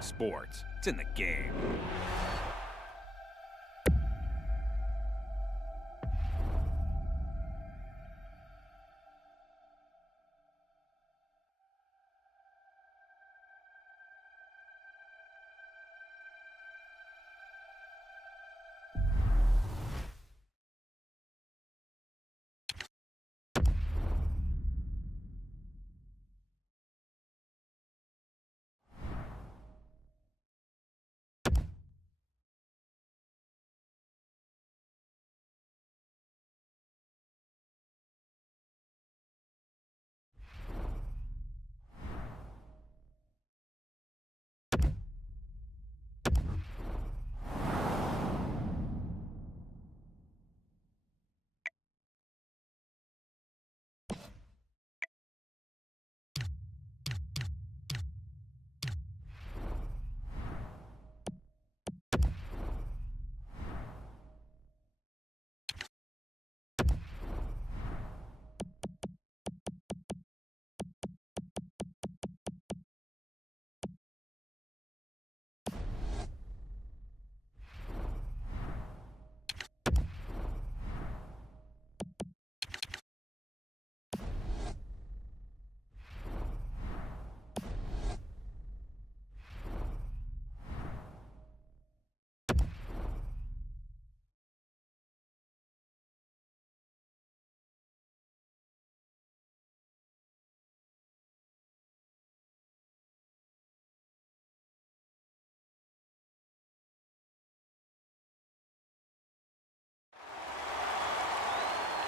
Sports. It's in the game.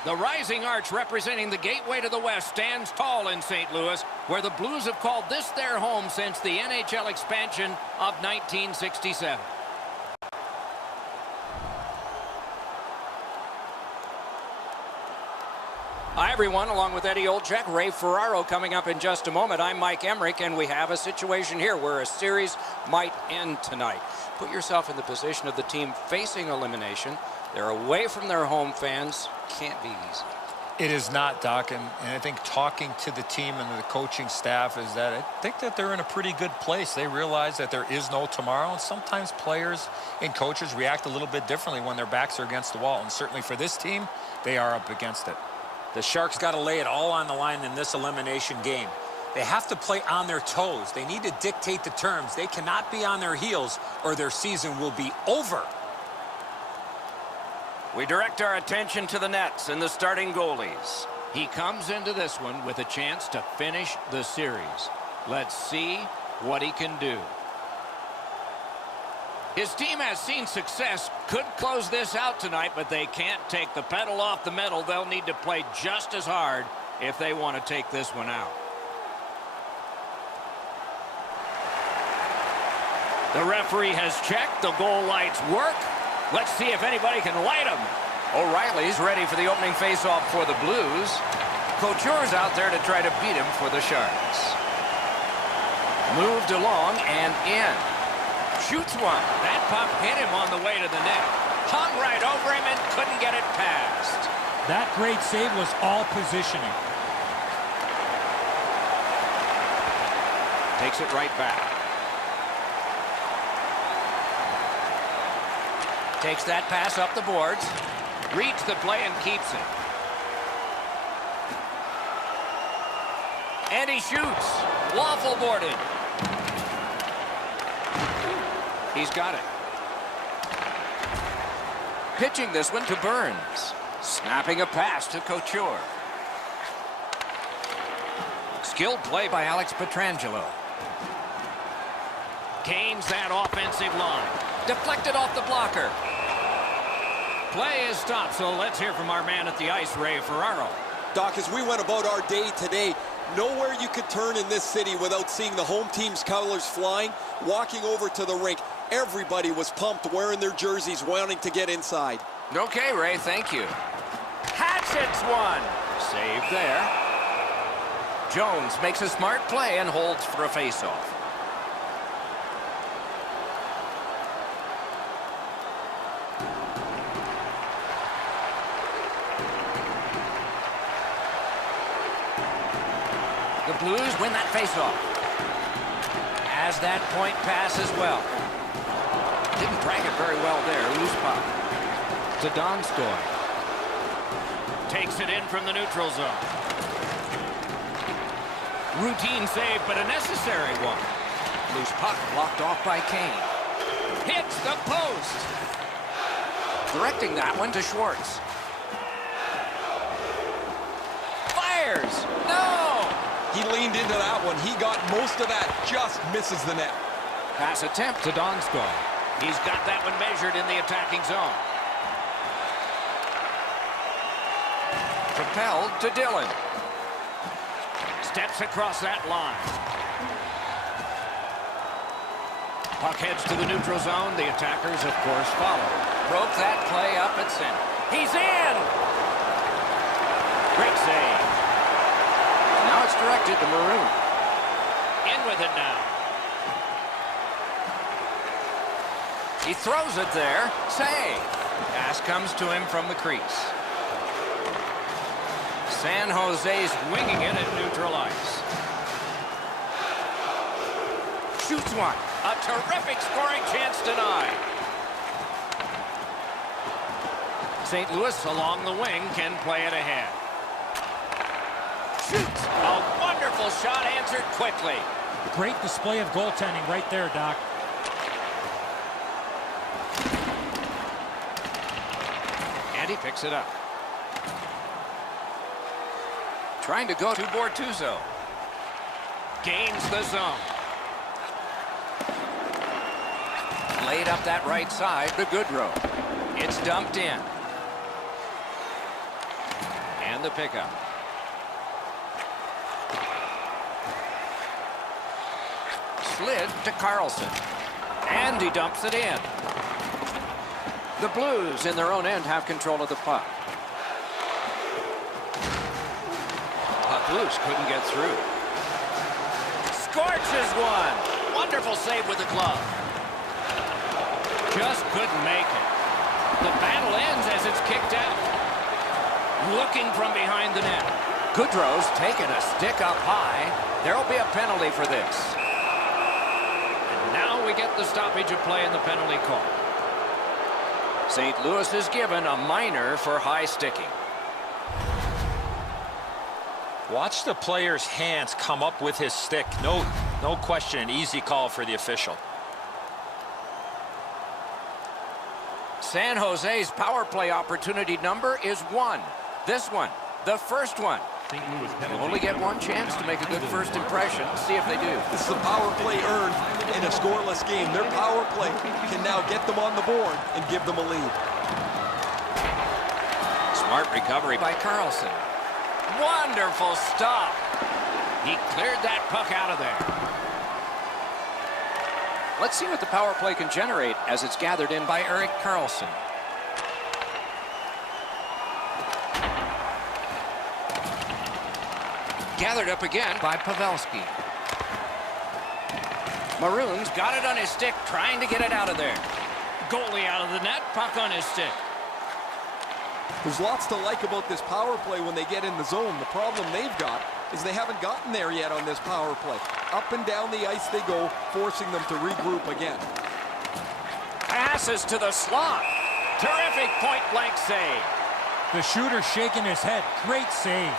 The rising arch representing the gateway to the West stands tall in St. Louis, where the Blues have called this their home since the NHL expansion of 1967. Hi, everyone. Along with Eddie Olczyk, Ray Ferraro coming up in just a moment. I'm Mike Emmerich, and we have a situation here where a series might end tonight. Put yourself in the position of the team facing elimination. They're away from their home fans. Can't be easy. It is not, Doc, and I think talking to the team and the coaching staff is that I think that they're in a pretty good place. They realize that there is no tomorrow, and sometimes players and coaches react a little bit differently when their backs are against the wall, and certainly for this team, they are up against it. The Sharks got to lay it all on the line in this elimination game. They have to play on their toes. They need to dictate the terms. They cannot be on their heels or their season will be over. We direct our attention to the nets and the starting goalies. He comes into this one with a chance to finish the series. Let's see what he can do. His team has seen success, could close this out tonight, but they can't take the pedal off the metal. They'll need to play just as hard if they want to take this one out. The referee has checked. The goal lights work. Let's see if anybody can light them. O'Reilly's ready for the opening faceoff for the Blues. Couture's out there to try to beat him for the Sharks. Moved along and in. Shoots one. That puck hit him on the way to the net. Hung right over him and couldn't get it past. That great save was all positioning. Takes it right back. Takes that pass up the boards. Reads the play and keeps it. And he shoots. Waffle boarded. He's got it. Pitching this one to Burns. Snapping a pass to Couture. Skilled play by Alex Pietrangelo. Gains that offensive line. Deflected off the blocker. Play is stopped, so let's hear from our man at the ice, Ray Ferraro. Doc, as we went about our day today, nowhere you could turn in this city without seeing the home team's colors flying, walking over to the rink. Everybody was pumped, wearing their jerseys, wanting to get inside. Okay, Ray, thank you. Hatchets one. Save there. Jones makes a smart play and holds for a faceoff. The Blues win that faceoff. has that point pass as well. Didn't drag it very well there. Loose puck. To Donskoy. Takes it in from the neutral zone. Routine save, but a necessary one. Loose puck blocked off by Kane. Hits the post. Directing that one to Schwartz. Fires. No! He leaned into that one. He got most of that. Just misses the net. Pass attempt to Donskoy. He's got that one measured in the attacking zone. Propelled to Dillon. Steps across that line. Puck heads to the neutral zone. The attackers, of course, follow. Broke that play up at center. He's in! Great save. Now it's directed to Maroon. In with it now. He throws it there. Save. Pass comes to him from the crease. San Jose's winging it at neutral ice. Shoots one. A terrific scoring chance denied. St. Louis along the wing can play it ahead. Shoots. A wonderful shot answered quickly. Great display of goaltending right there, Doc. And he picks it up. Trying to go to Bortuzzo. Gains the zone. Laid up that right side to Goodrow. It's dumped in. And the pickup. Slid to Carlson. And he dumps it in. The Blues in their own end have control of the puck. Puck loose, couldn't get through. Scorches one. Wonderful save with the glove. Just couldn't make it. The battle ends as it's kicked out. Looking from behind the net. Goodrow's taking a stick up high. There'll be a penalty for this. And now we get the stoppage of play in the penalty call. St. Louis is given a minor for high sticking. Watch the player's hands come up with his stick. No question, an easy call for the official. San Jose's power play opportunity number is 1. This one, the first one. They'll only get one chance to make a good first impression. See if they do. This is a power play earned in a scoreless game. Their power play can now get them on the board and give them a lead. Smart recovery by Carlson. Wonderful stop. He cleared that puck out of there. Let's see what the power play can generate as it's gathered in by Erik Karlsson. Gathered up again by Pavelski. Maroon's got it on his stick, trying to get it out of there. Goalie out of the net, puck on his stick. There's lots to like about this power play when they get in the zone. The problem they've got is they haven't gotten there yet on this power play. Up and down the ice they go, forcing them to regroup again. Passes to the slot. Terrific point-blank save. The shooter shaking his head. Great save.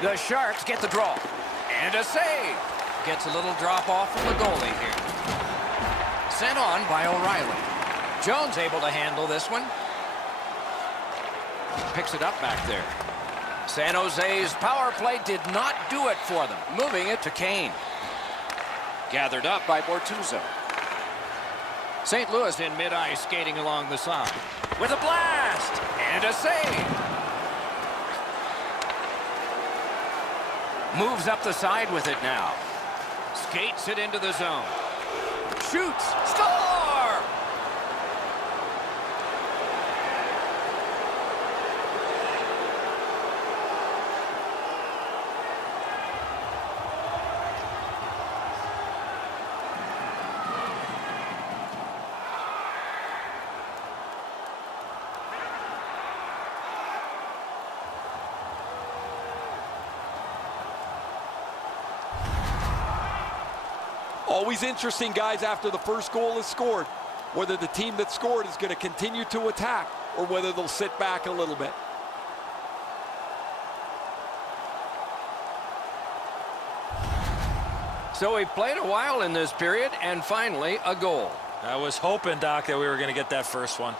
The Sharks get the draw. And a save. Gets a little drop off from the goalie here. Sent on by O'Reilly. Jones able to handle this one. Picks it up back there. San Jose's power play did not do it for them. Moving it to Kane. Gathered up by Bortuzzo. St. Louis in mid-ice skating along the side. With a blast. And a save. Moves up the side with it now. Skates it into the zone. Shoots. Score! Always interesting, guys, after the first goal is scored, whether the team that scored is going to continue to attack or whether they'll sit back a little bit. So we've played a while in this period, and finally a goal. I was hoping, Doc, that we were going to get that first one.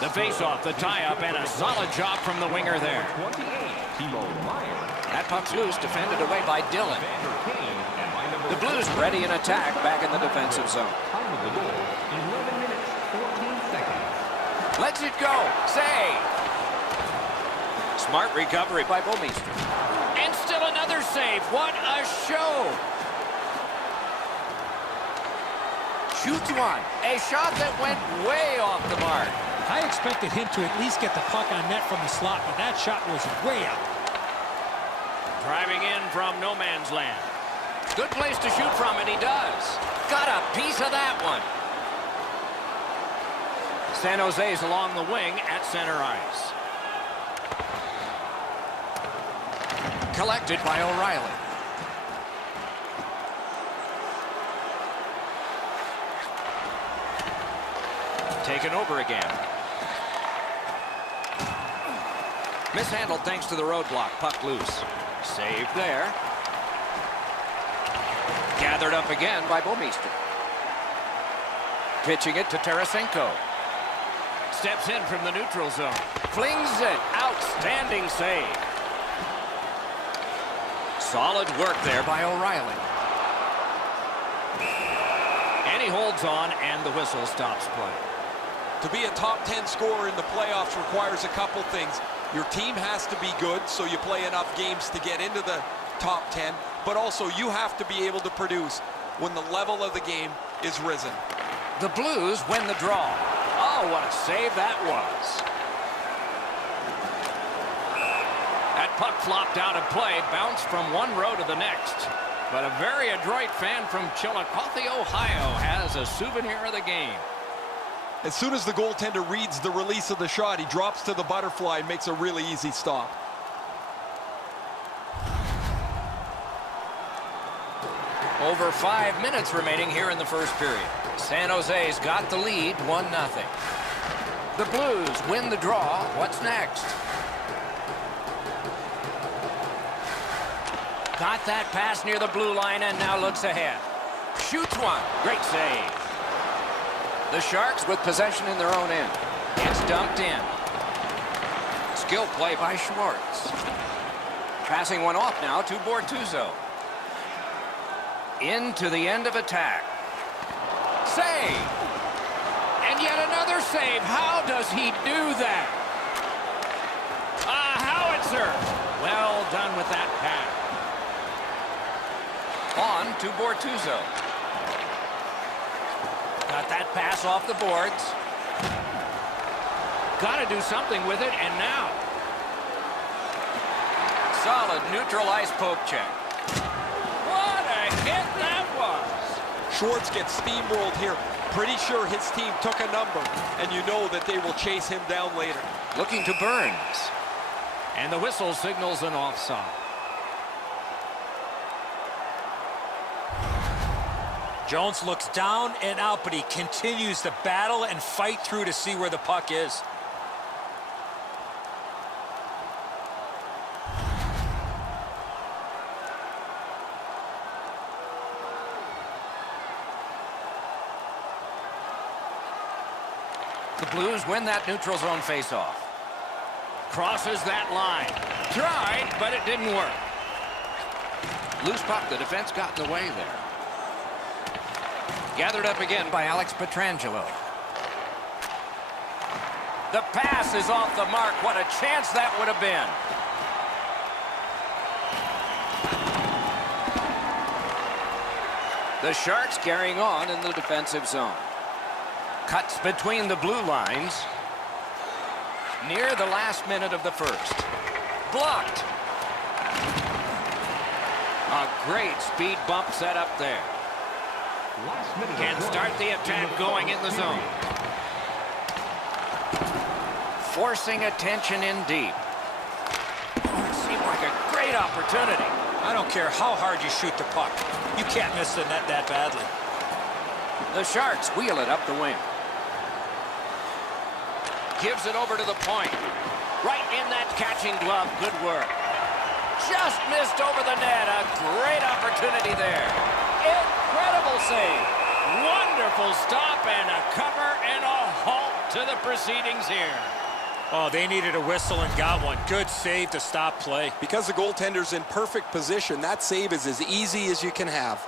The face-off, the tie-up, and a solid job from the winger there. That puck's loose, defended away by Dillon. The Blues ready in attack back in the defensive zone. Lets it go. Save. Smart recovery by Bouwmeester. And still another save. What a show. Shoots one. A shot that went way off the mark. I expected him to at least get the puck on net from the slot, but that shot was way out. Driving in from no man's land. Good place to shoot from, and he does. Got a piece of that one. San Jose's along the wing at center ice. Collected by O'Reilly. Taken over again. Mishandled thanks to the roadblock. Puck loose. Saved there. Gathered up again by Bouwmeester. Pitching it to Tarasenko. Steps in from the neutral zone. Flings it. Outstanding save. Solid work there by O'Reilly. And he holds on, and the whistle stops play. To be a top 10 scorer in the playoffs requires a couple things. Your team has to be good, so you play enough games to get into the top 10, but also you have to be able to produce when the level of the game is risen. The Blues win the draw. Oh, what a save that was. That puck flopped out of play, bounced from one row to the next. But a very adroit fan from Chillicothe, Ohio, has a souvenir of the game. As soon as the goaltender reads the release of the shot, he drops to the butterfly and makes a really easy stop. Over 5 minutes remaining here in the first period. San Jose's got the lead, 1-0. The Blues win the draw. What's next? Got that pass near the blue line and now looks ahead. Shoots one. Great save. The Sharks with possession in their own end. It's dumped in. Skill play by Schwartz. Passing one off now to Bortuzzo. Into the end of attack. Save! And yet another save. How does he do that? Howitzer! Well done with that pass. On to Bortuzzo. Got that pass off the boards. Got to do something with it, and now. Solid neutral ice poke check. What a hit that was. Schwartz gets steamrolled here. Pretty sure his team took a number, and you know that they will chase him down later. Looking to Burns. And the whistle signals an offside. Jones looks down and out, but he continues to battle and fight through to see where the puck is. The Blues win that neutral zone faceoff. Crosses that line. Tried, but it didn't work. Loose puck. The defense got in the way there. Gathered up again by Alex Pietrangelo. The pass is off the mark. What a chance that would have been. The Sharks carrying on in the defensive zone. Cuts between the blue lines. Near the last minute of the first. Blocked. A great speed bump set up there. Can start the attack going in the zone. Forcing attention in deep. Oh, it seemed like a great opportunity. I don't care how hard you shoot the puck. You can't miss the net that badly. The Sharks wheel it up the wing. Gives it over to the point. Right in that catching glove. Good work. Just missed over the net. A great opportunity there. Incredible save. Wonderful stop and a cover and a halt to the proceedings here. Oh, they needed a whistle and got one. Good save to stop play. Because the goaltender's in perfect position, that save is as easy as you can have.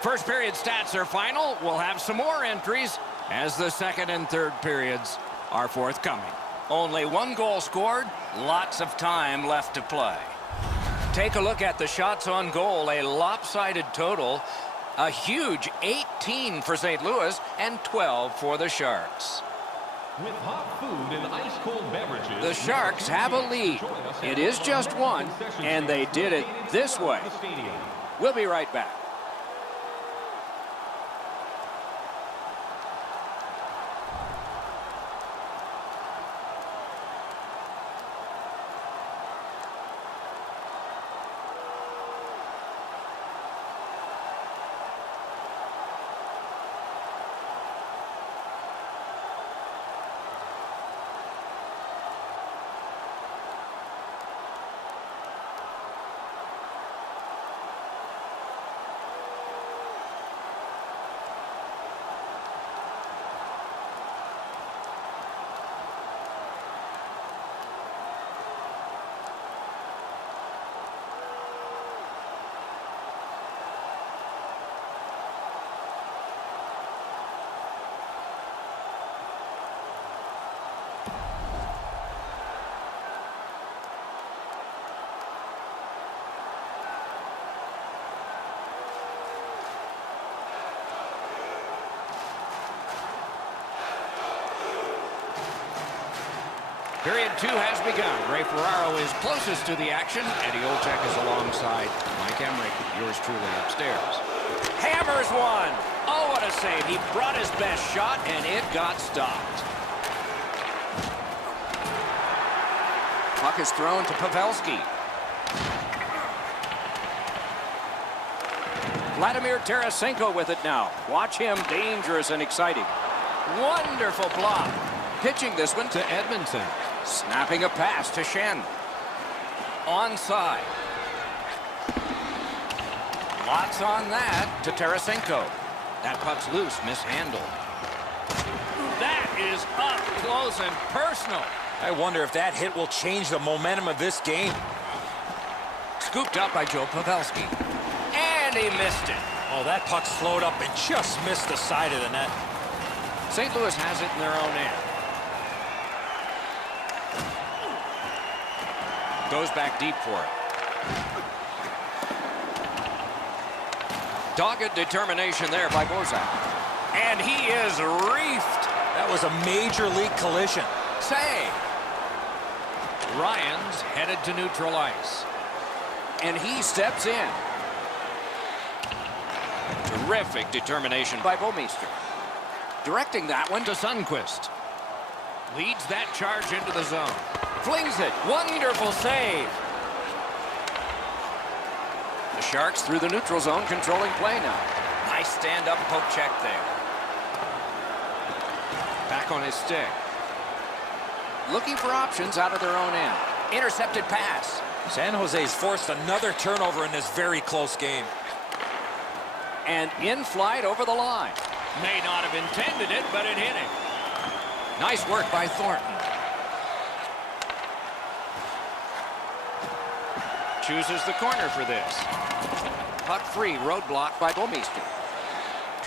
First period stats are final. We'll have some more entries as the second and third periods are forthcoming. Only one goal scored, lots of time left to play. Take a look at the shots on goal, a lopsided total, a huge 18 for St. Louis and 12 for the Sharks. With hot food and ice-cold beverages, The Sharks have a lead. It is just one, and they did it this way. We'll be right back. Period 2 has begun. Ray Ferraro is closest to the action. Eddie Olczyk is alongside Mike Emmerich, yours truly upstairs. Hammers one. Oh, what a save. He brought his best shot, and it got stopped. Puck is thrown to Pavelski. Vladimir Tarasenko with it now. Watch him, dangerous and exciting. Wonderful block. Pitching this one to Edmondson. Snapping a pass to Shen. Onside. Lots on that to Tarasenko. That puck's loose, mishandled. That is up close and personal. I wonder if that hit will change the momentum of this game. Scooped up by Joe Pavelski. And he missed it. Oh, that puck slowed up and just missed the side of the net. St. Louis has it in their own end. Goes back deep for it. Dogged determination there by Bozak. And he is reefed. That was a major league collision. Save. Ryan's headed to neutral ice. And he steps in. Terrific determination by Bouwmeester. Directing that one to Sundqvist. Leads that charge into the zone. Flings it. Wonderful save. The Sharks through the neutral zone, controlling play now. Nice stand-up poke check there. Back on his stick. Looking for options out of their own end. Intercepted pass. San Jose's forced another turnover in this very close game. And in flight over the line. May not have intended it, but it hit him. Nice work by Thornton. Chooses the corner for this. Puck free, roadblock by Bouwmeester.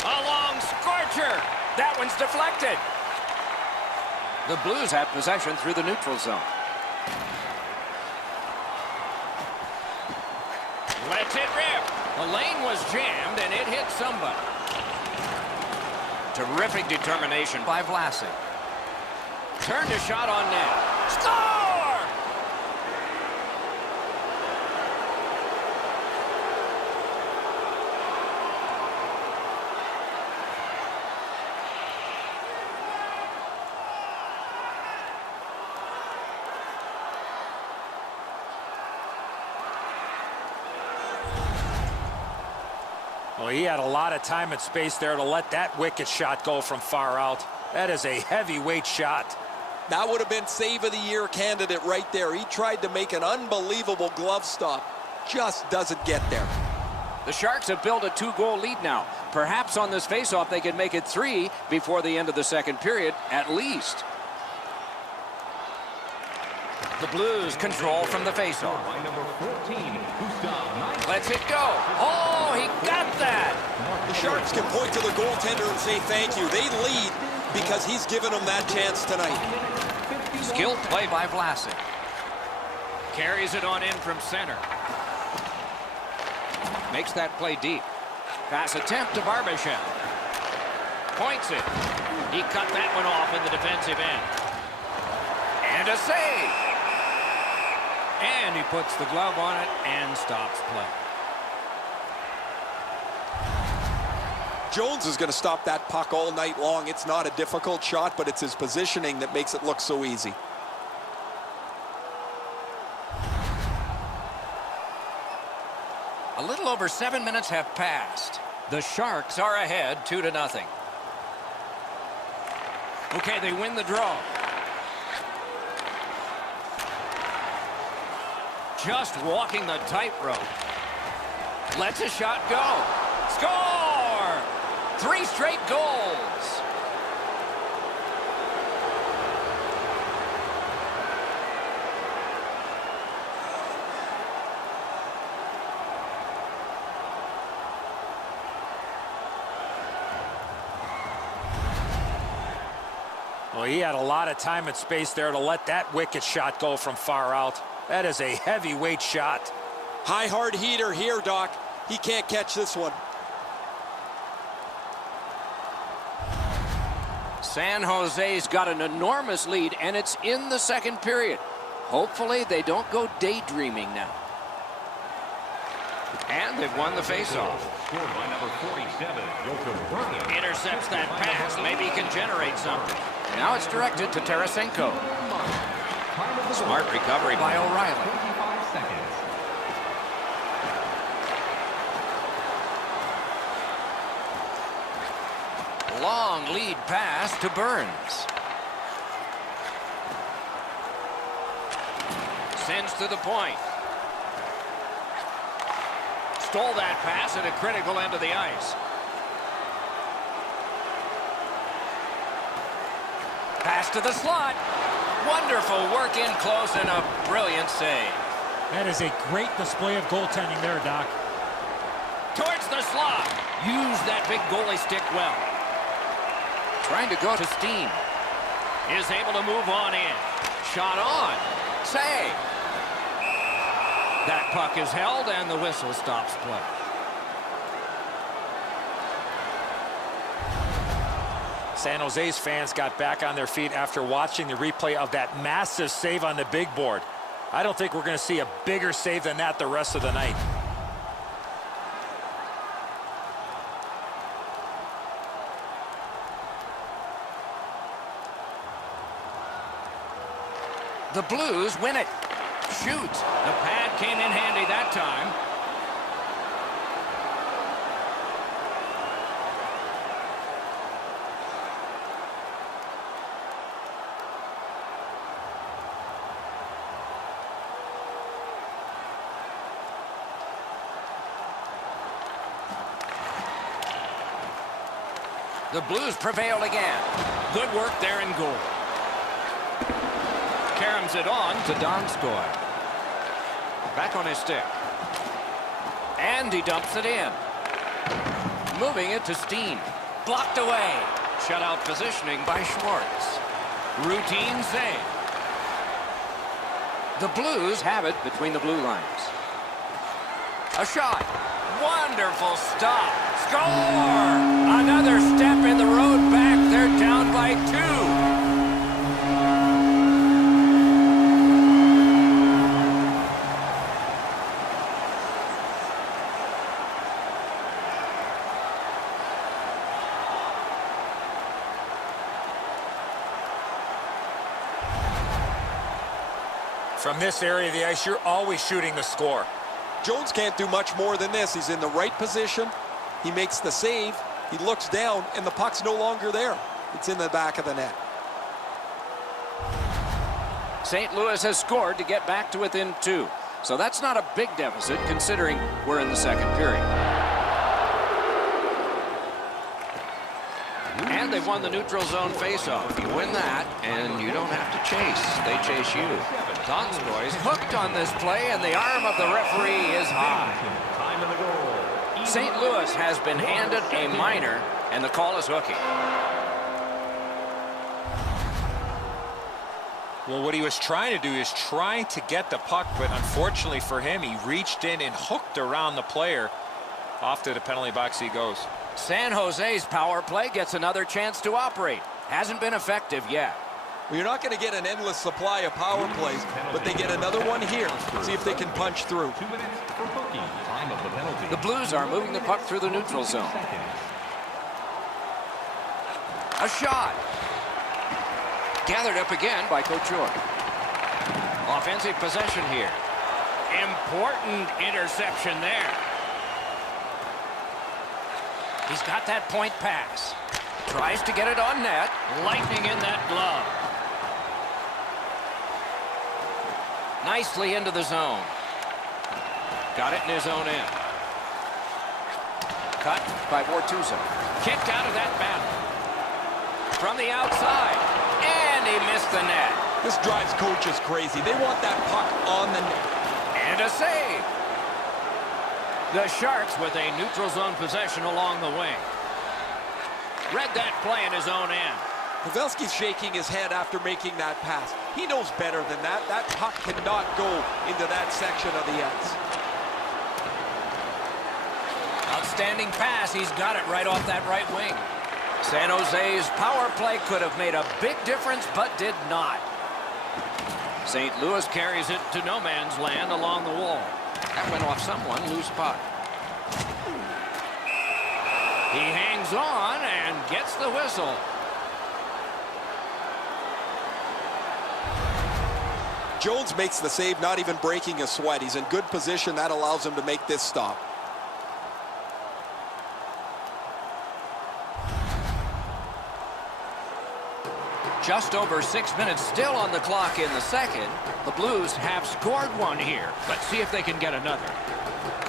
A long scorcher. That one's deflected. The Blues have possession through the neutral zone. Lets it rip. The lane was jammed and it hit somebody. Terrific determination by Vlasic. Turned a shot on net. Score! Well, he had a lot of time and space there to let that wicked shot go from far out. That is a heavyweight shot. That would have been save of the year candidate right there. He tried to make an unbelievable glove stop. Just doesn't get there. The Sharks have built a 2-goal lead now. Perhaps on this faceoff they could make it 3 before the end of the second period, at least. The Blues control from the faceoff. By number 14, Gustav. Lets it go. Oh, he got that. The Sharks can point to their goaltender and say thank you. They lead because he's given them that chance tonight. Skilled play by Vlasic. Carries it on in from center. Makes that play deep. Pass attempt to Barbashev. Points it. He cut that one off in the defensive end. And a save. And he puts the glove on it and stops play. Jones is going to stop that puck all night long. It's not a difficult shot, but it's his positioning that makes it look so easy. A little over 7 minutes have passed. The Sharks are ahead 2-0. Okay, they win the draw. Just walking the tightrope. Lets a shot go. Score! 3 straight goals. Well, he had a lot of time and space there to let that wicked shot go from far out. That is a heavyweight shot. High hard heater here, Doc. He can't catch this one. San Jose's got an enormous lead, and it's in the second period. Hopefully they don't go daydreaming now. And they've won the faceoff. Scored by number 47, Joachim. Intercepts that pass. Maybe he can generate something. Now it's directed to Tarasenko. Smart recovery by O'Reilly. 25 seconds. Long lead pass to Burns. Sends to the point. Stole that pass at a critical end of the ice. Pass to the slot. Wonderful work in close and a brilliant save. That is a great display of goaltending there, Doc. Towards the slot. Use that big goalie stick well. Trying to go to Steen. Is able to move on in. Shot on. Save. That puck is held and the whistle stops play. San Jose's fans got back on their feet after watching the replay of that massive save on the big board. I don't think we're going to see a bigger save than that the rest of the night. The Blues win it. Shoots. The pad came in handy that time. The Blues prevailed again. Good work there in goal. Caroms it on to Donskoy. Back on his stick. And he dumps it in. Moving it to Steen. Blocked away. Shutout positioning by Schwartz. Routine save. The Blues have it between the blue lines. A shot. Wonderful stop. Score! Another step in the road back. They're down by 2. From this area of the ice, you're always shooting the score. Jones can't do much more than this. He's in the right position, He makes the save. He looks down, and the puck's no longer there. It's in the back of the net. St. Louis has scored to get back to within 2. So that's not a big deficit considering we're in the second period. And they've won the neutral zone faceoff. You win that, and you don't have to chase. They chase you. Donskoy's hooked on this play, and the arm of the referee is high. Time in the goal. St. Louis has been handed a minor, and the call is hooking. Well, what he was trying to do is trying to get the puck, but unfortunately for him, he reached in and hooked around the player. Off to the penalty box he goes. San Jose's power play gets another chance to operate. Hasn't been effective yet. Well, you're not going to get an endless supply of power plays, but they get another one here. See if they can punch through. 2 minutes for hooking. Time of the penalty. The Blues are moving the puck through the neutral zone. A shot. Gathered up again by Couture. Offensive possession here. Important interception there. He's got that point pass. Tries to get it on net. Lightning in that glove. Nicely into the zone. Got it in his own end. Cut by Bortuzzo. Kicked out of that battle. From the outside. And he missed the net. This drives coaches crazy. They want that puck on the net. And a save. The Sharks with a neutral zone possession along the wing. Read that play in his own end. Pavelski's shaking his head after making that pass. He knows better than that. That puck cannot go into that section of the ice. Outstanding pass. He's got it right off that right wing. San Jose's power play could have made a big difference, but did not. St. Louis carries it to no man's land along the wall. That went off someone, loose puck. He hangs on and gets the whistle. Jones makes the save, not even breaking a sweat. He's in good position. That allows him to make this stop. Just over 6 minutes still on the clock in the second. The Blues have scored one here. Let's see if they can get another.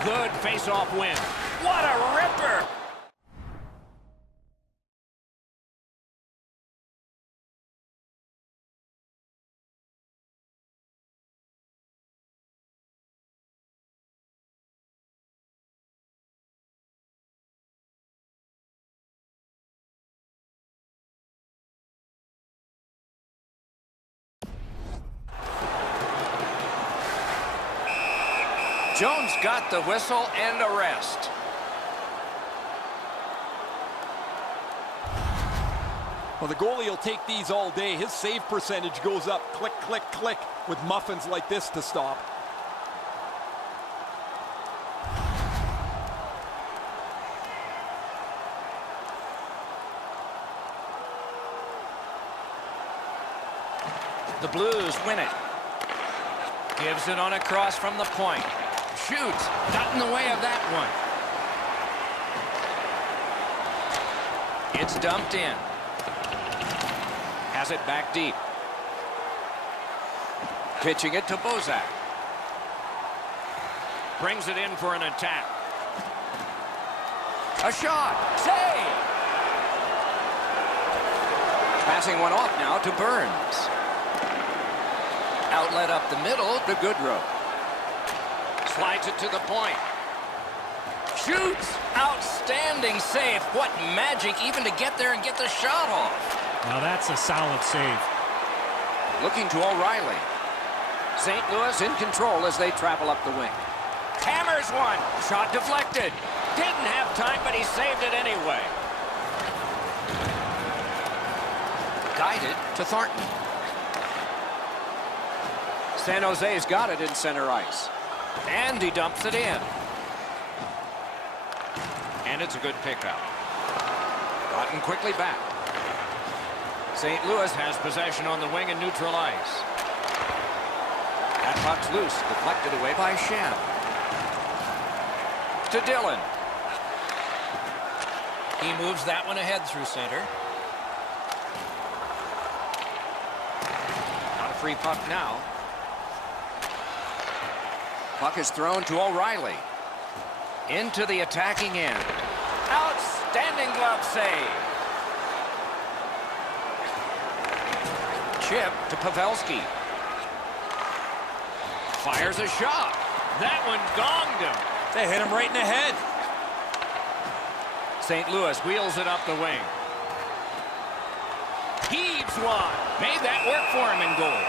Good face-off win. What a ripper! Jones got the whistle and a rest. Well, the goalie will take these all day. His save percentage goes up, click, click, click, with muffins like this to stop. The Blues win it. Gives it on a cross from the point. Shoots. Got in the way of that one. It's dumped in. Has it back deep. Pitching it to Bozak. Brings it in for an attack. A shot. Save! Passing one off now to Burns. Outlet up the middle to Goodrow. Slides it to the point. Shoots! Outstanding save. What magic even to get there and get the shot off. Now that's a solid save. Looking to O'Reilly. St. Louis in control as they travel up the wing. Hammers one. Shot deflected. Didn't have time, but he saved it anyway. Guided to Thornton. San Jose's got it in center ice. And he dumps it in. And it's a good pickup. Gotten quickly back. St. Louis has possession on the wing in neutral ice. That puck's loose, deflected away by Shem. To Dillon. He moves that one ahead through center. Not a free puck now. Puck is thrown to O'Reilly. Into the attacking end. Outstanding glove save. Chip to Pavelski. Fires a shot. That one gonged him. They hit him right in the head. St. Louis wheels it up the wing. Heaves one. Made that work for him in goal.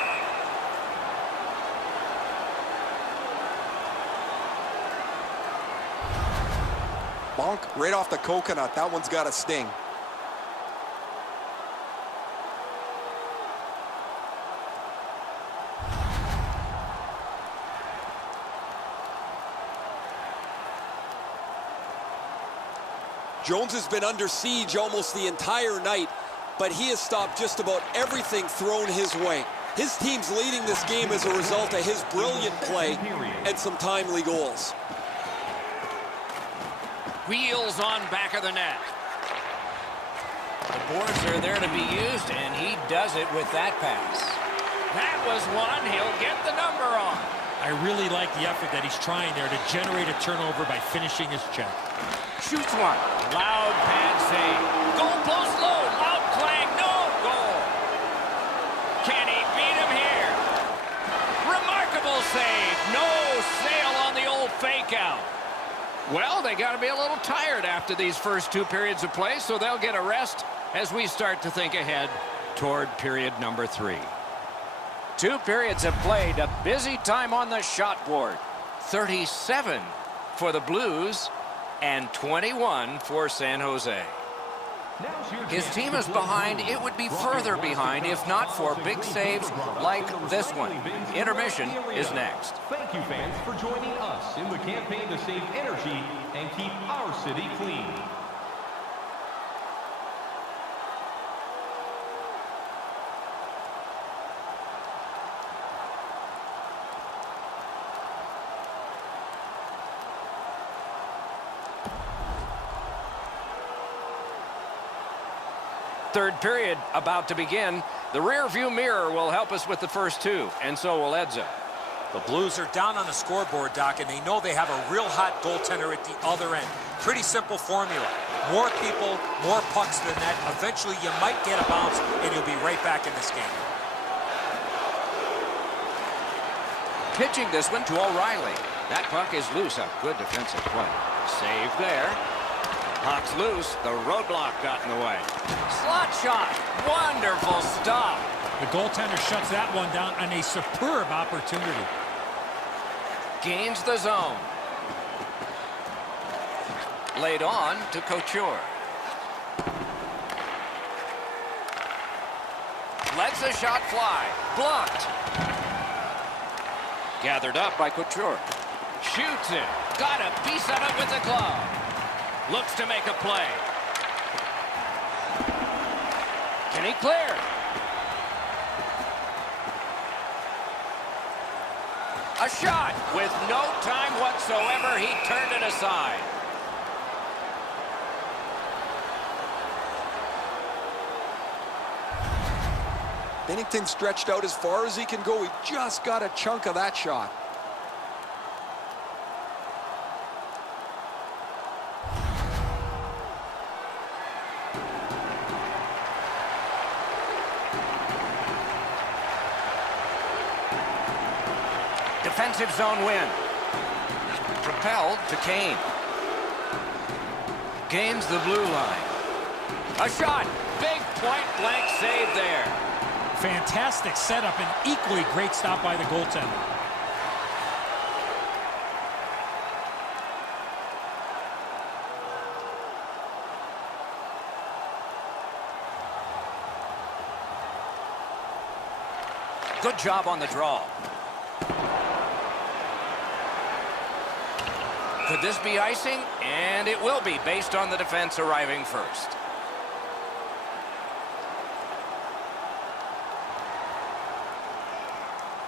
Bonk right off the coconut. That one's got a sting. Jones has been under siege almost the entire night, but he has stopped just about everything thrown his way. His team's leading this game as a result of his brilliant play and some timely goals. Wheels on back of the net. The boards are there to be used, and he does it with that pass. That was one. He'll get the number on. I really like the effort that he's trying there to generate a turnover by finishing his check. Shoots one. Loud pad save. Goal post low. Loud clang. No goal. Can he beat him here? Remarkable save. No sail on the old fake out. Well, they got to be a little tired after these first two periods of play, so they'll get a rest as we start to think ahead toward period number 3. 2 periods have played. A busy time on the shot board. 37 for the Blues and 21 for San Jose. His team is behind. It would be further behind if not for big saves like this one. Intermission is next. Thank you, fans, for joining us in the campaign to save energy and keep our city clean. Third period about to begin. The rear view mirror will help us with the first 2, and so will Edzo. The Blues are down on the scoreboard, Doc, and they know they have a real hot goaltender at the other end. Pretty simple formula. More people, more pucks than that. Eventually, you might get a bounce, and you'll be right back in this game. Pitching this one to O'Reilly. That puck is loose. A good defensive play. Save there. Puck's loose. The roadblock got in the way. Slot shot. Wonderful stop. The goaltender shuts that one down on a superb opportunity. Gains the zone. Laid on to Couture. Lets a shot fly. Blocked. Gathered up by Couture. Shoots it. Got a piece of it with the glove. Looks to make a play. Can he clear? A shot with no time whatsoever. He turned it aside. Bennington stretched out as far as he can go. He just got a chunk of that shot. Defensive zone win. Propelled to Kane. Gains the blue line. A shot. Big point-blank save there. Fantastic setup and equally great stop by the goaltender. Good job on the draw. Could this be icing? And it will be, based on the defense arriving first.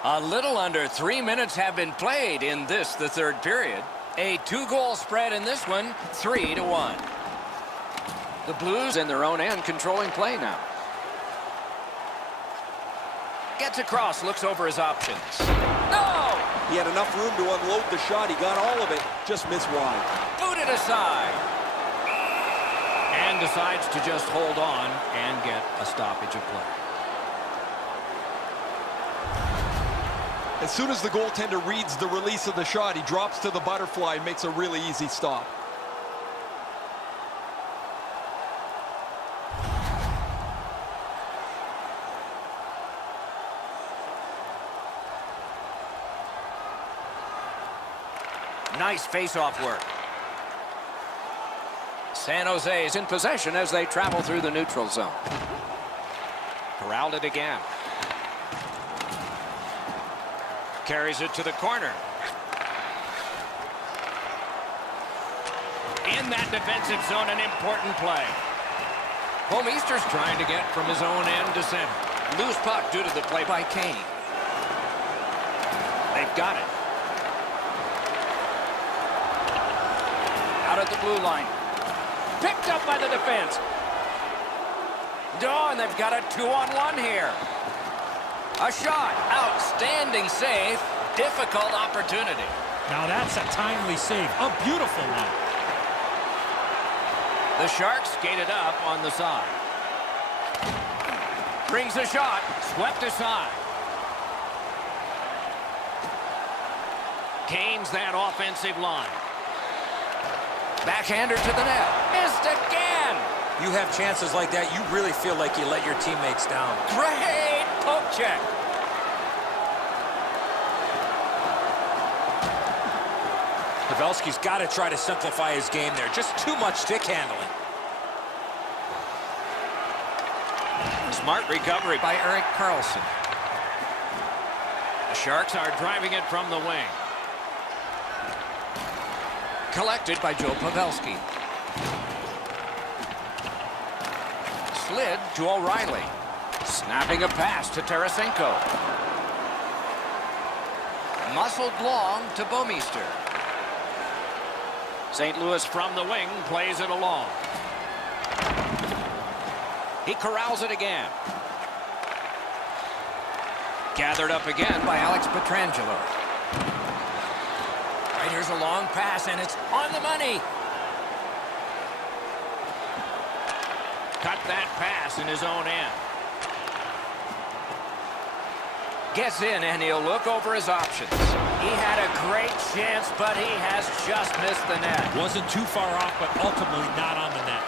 A little under 3 minutes have been played in this, the third period. A 2-goal spread in this one, 3-1. The Blues in their own end controlling play now. Gets across, looks over his options. No! He had enough room to unload the shot. He got all of it, just missed wide. Booted aside. And decides to just hold on and get a stoppage of play. As soon as the goaltender reads the release of the shot, he drops to the butterfly and makes a really easy stop. Nice face-off work. San Jose is in possession as they travel through the neutral zone. Corralled it again. Carries it to the corner. In that defensive zone, an important play. Bouwmeester's trying to get from his own end to center. Loose puck due to the play by Kane. They've got it. Out at the blue line. Picked up by the defense. Oh, and they've got a 2-on-1 here. A shot. Outstanding save. Difficult opportunity. Now that's a timely save. A beautiful one. The Sharks skated up on the side. Brings a shot. Swept aside. Gains that offensive line. Backhander to the net. Missed again. You have chances like that, you really feel like you let your teammates down. Great poke check. Pavelski's got to try to simplify his game there. Just too much stick handling. Smart recovery by Erik Karlsson. The Sharks are driving it from the wing. Collected by Joe Pavelski. Slid to O'Reilly. Snapping a pass to Tarasenko. Muscled long to Bouwmeester. St. Louis from the wing plays it along. He corrals it again. Gathered up again by Alex Pietrangelo. Right, here's a long pass, and it's on the money. Cut that pass in his own end. Gets in, and he'll look over his options. He had a great chance, but he has just missed the net. Wasn't too far off, but ultimately not on the net.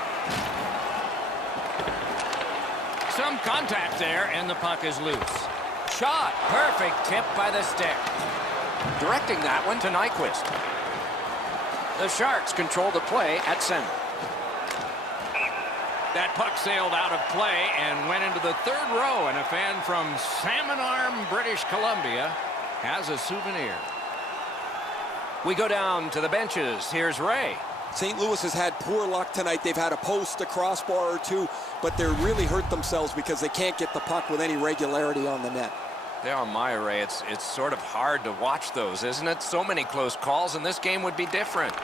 Some contact there, and the puck is loose. Shot. Perfect tip by the stick. Directing that one to Nyquist. The Sharks control the play at center. That puck sailed out of play and went into the third row, and a fan from Salmon Arm, British Columbia, has a souvenir. We go down to the benches. Here's Ray. St. Louis has had poor luck tonight. They've had a post, a crossbar or two, but they're really hurt themselves because they can't get the puck with any regularity on the net. There on my Ray, it's sort of hard to watch those, isn't it? So many close calls, and this game would be different.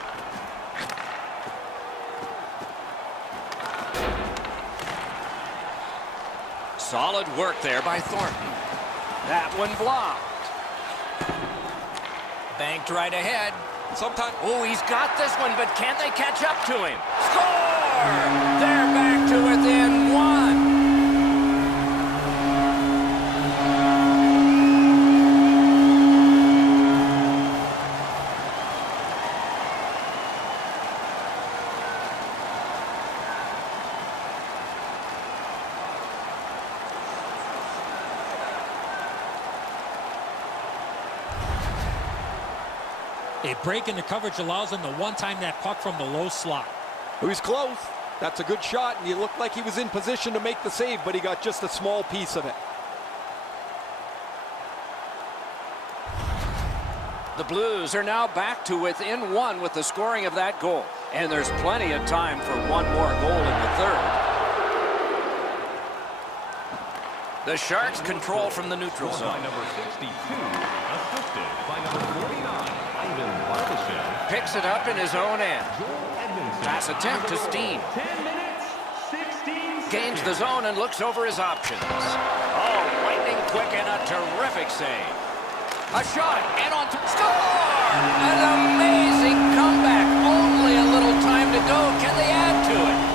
Solid work there by Thornton. That one blocked. Banked right ahead. Sometimes. Oh, he's got this one, but can they catch up to him? Score! They're back to within one. A break in the coverage allows him to one-time that puck from the low slot. He was close. That's a good shot, and he looked like he was in position to make the save, but he got just a small piece of it. The Blues are now back to within one with the scoring of that goal. And there's plenty of time for one more goal in the third. The Sharks control from the neutral zone. By number 62, assisted by number 49, Ivan Barbashev. Picks it up in his own end. Joel Edmondson. Pass attempt to Steen. 10 minutes, Gains the zone and looks over his options. Oh, lightning quick and a terrific save. A shot and on to score! An amazing comeback. Only a little time to go. Can they add to it?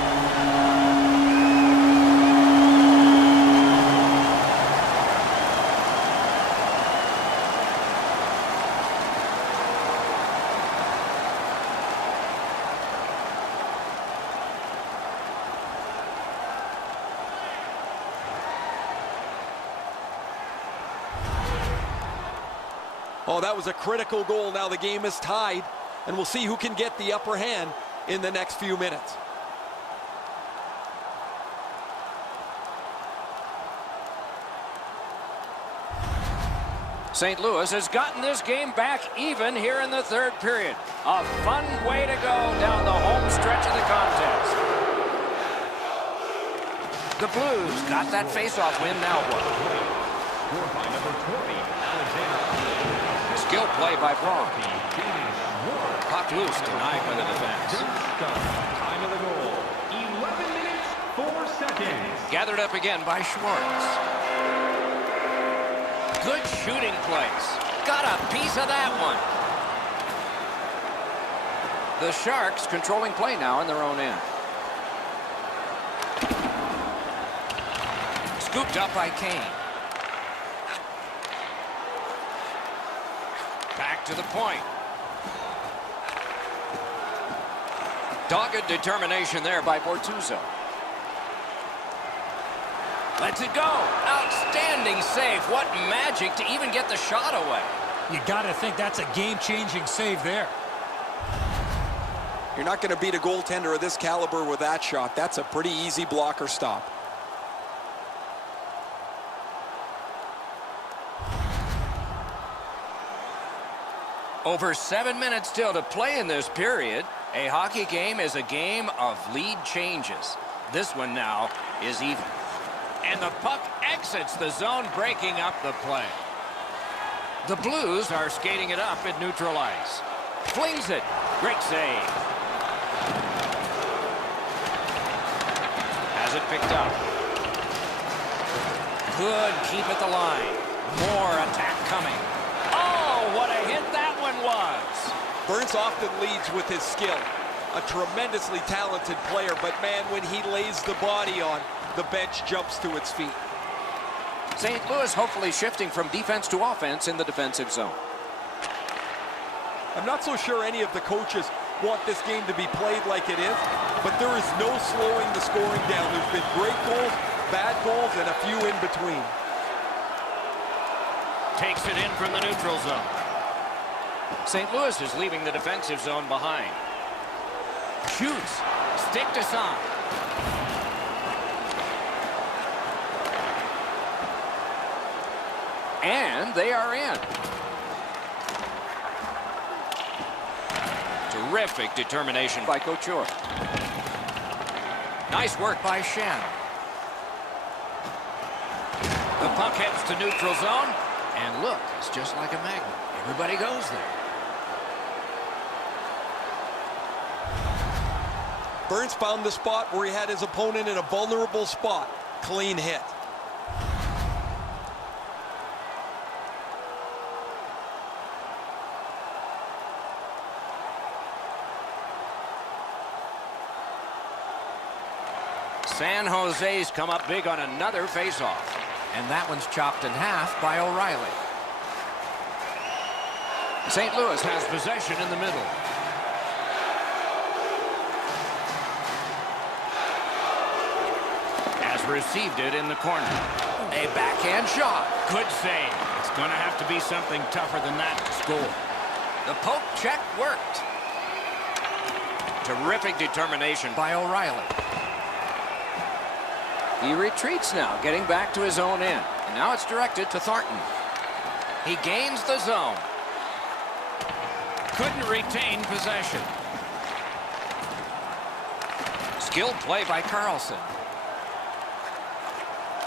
Oh, that was a critical goal. Now the game is tied, and we'll see who can get the upper hand in the next few minutes. St. Louis has gotten this game back even here in the third period. A fun way to go down the home stretch of the contest. The Blues got that face-off win. Now what? Skill play by Braun. Puck loose, denied by the defense. Time of the goal, 11 minutes, 4 seconds. Gathered up again by Schwartz. Good shooting place. Got a piece of that one. The Sharks controlling play now in their own end. Scooped up by Kane. Back to the point. Dogged determination there by Bortuzzo. Lets it go. Outstanding save. What magic to even get the shot away. You got to think that's a game-changing save there. You're not going to beat a goaltender of this caliber with that shot. That's a pretty easy blocker stop. Over 7 minutes still to play in this period. A hockey game is a game of lead changes. This one now is even. And the puck exits the zone, breaking up the play. The Blues are skating it up at neutral ice. Flings it. Great save. Has it picked up. Good keep at the line. More attack coming. Oh, what a hit that one was. Burns often leads with his skill. A tremendously talented player, but man, when he lays the body on, the bench jumps to its feet. St. Louis hopefully shifting from defense to offense in the defensive zone. I'm not so sure any of the coaches want this game to be played like it is, but there is no slowing the scoring down. There's been great goals, bad goals, and a few in between. Takes it in from the neutral zone. St. Louis is leaving the defensive zone behind. Shoots. Stick to some. And they are in. Terrific determination by Couture. Nice work by Shen. The puck heads to neutral zone. And look, it's just like a magnet. Everybody goes there. Burns found the spot where he had his opponent in a vulnerable spot. Clean hit. San Jose's come up big on another faceoff. And that one's chopped in half by O'Reilly. St. Louis has possession in the middle. Has received it in the corner. A backhand shot. Good save. It's going to have to be something tougher than that to score. The poke check worked. Terrific determination by O'Reilly. He retreats now, getting back to his own end. And now it's directed to Thornton. He gains the zone. Couldn't retain possession. Skilled play by Carlson.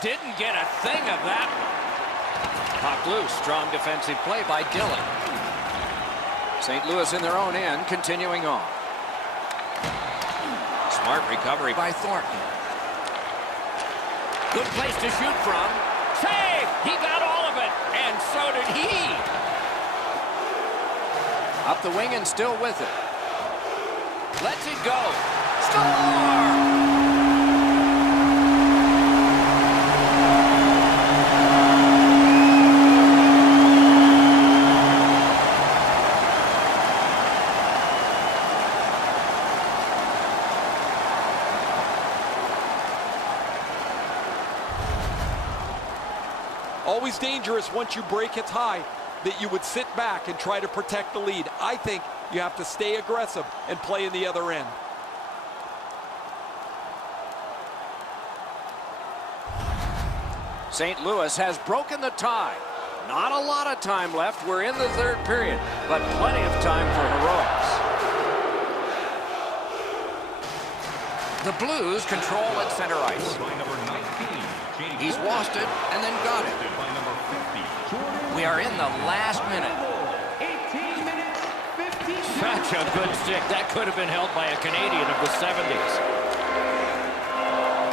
Didn't get a thing of that one. Puck loose. Strong defensive play by Dillon. St. Louis in their own end, continuing on. Smart recovery by Thornton. Good place to shoot from. Save! He got all of it, and so did he. Up the wing and still with it. Lets it go. Score! Always dangerous once you break it high that you would sit back and try to protect the lead. I think you have to stay aggressive and play in the other end. St. Louis has broken the tie. Not a lot of time left. We're in the third period, but plenty of time for heroics. The Blues control at center ice. He's lost it and then got it. We are in the last minute. Such a good stick. That could have been held by a Canadian of the 70s.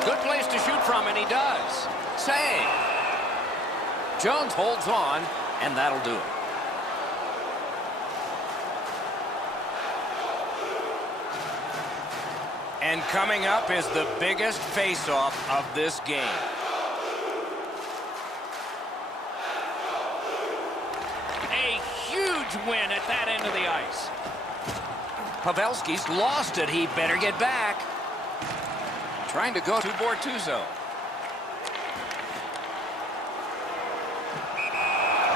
Good place to shoot from, and he does. Save. Jones holds on, and that'll do it. And coming up is the biggest face-off of this game. A huge win at that end of the ice. Pavelski's lost it. He better get back. Trying to go to Bortuzzo.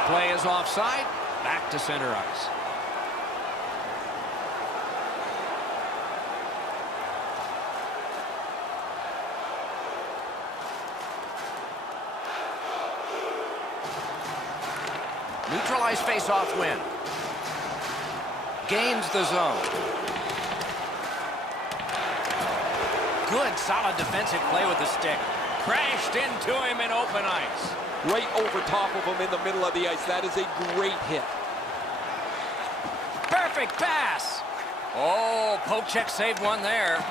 Play is offside. Back to center ice. Neutralize face-off win. Gains the zone. Good, solid defensive play with the stick. Crashed into him in open ice. Right over top of him in the middle of the ice. That is a great hit. Perfect pass. Oh, Pochek saved one there.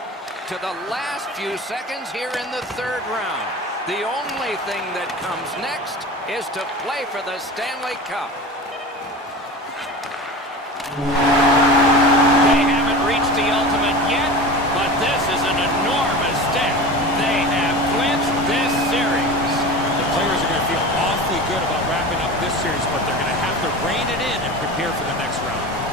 To the last few seconds here in the third round. The only thing that comes next is to play for the Stanley Cup. They haven't reached the ultimate yet, but this is an enormous step. They have clinched this series. The players are going to feel awfully good about wrapping up this series, but they're going to have to rein it in and prepare for the next round.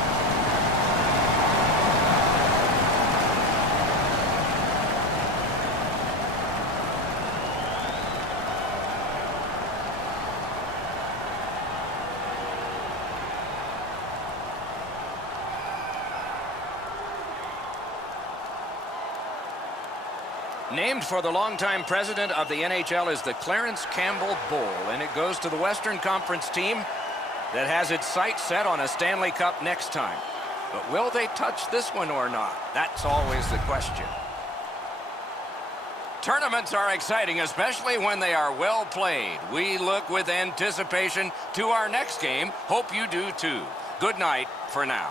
Named for the longtime president of the NHL is the Clarence Campbell Bowl, and it goes to the Western Conference team that has its sights set on a Stanley Cup next time. But will they touch this one or not? That's always the question. Tournaments are exciting, especially when they are well played. We look with anticipation to our next game. Hope you do too. Good night for now.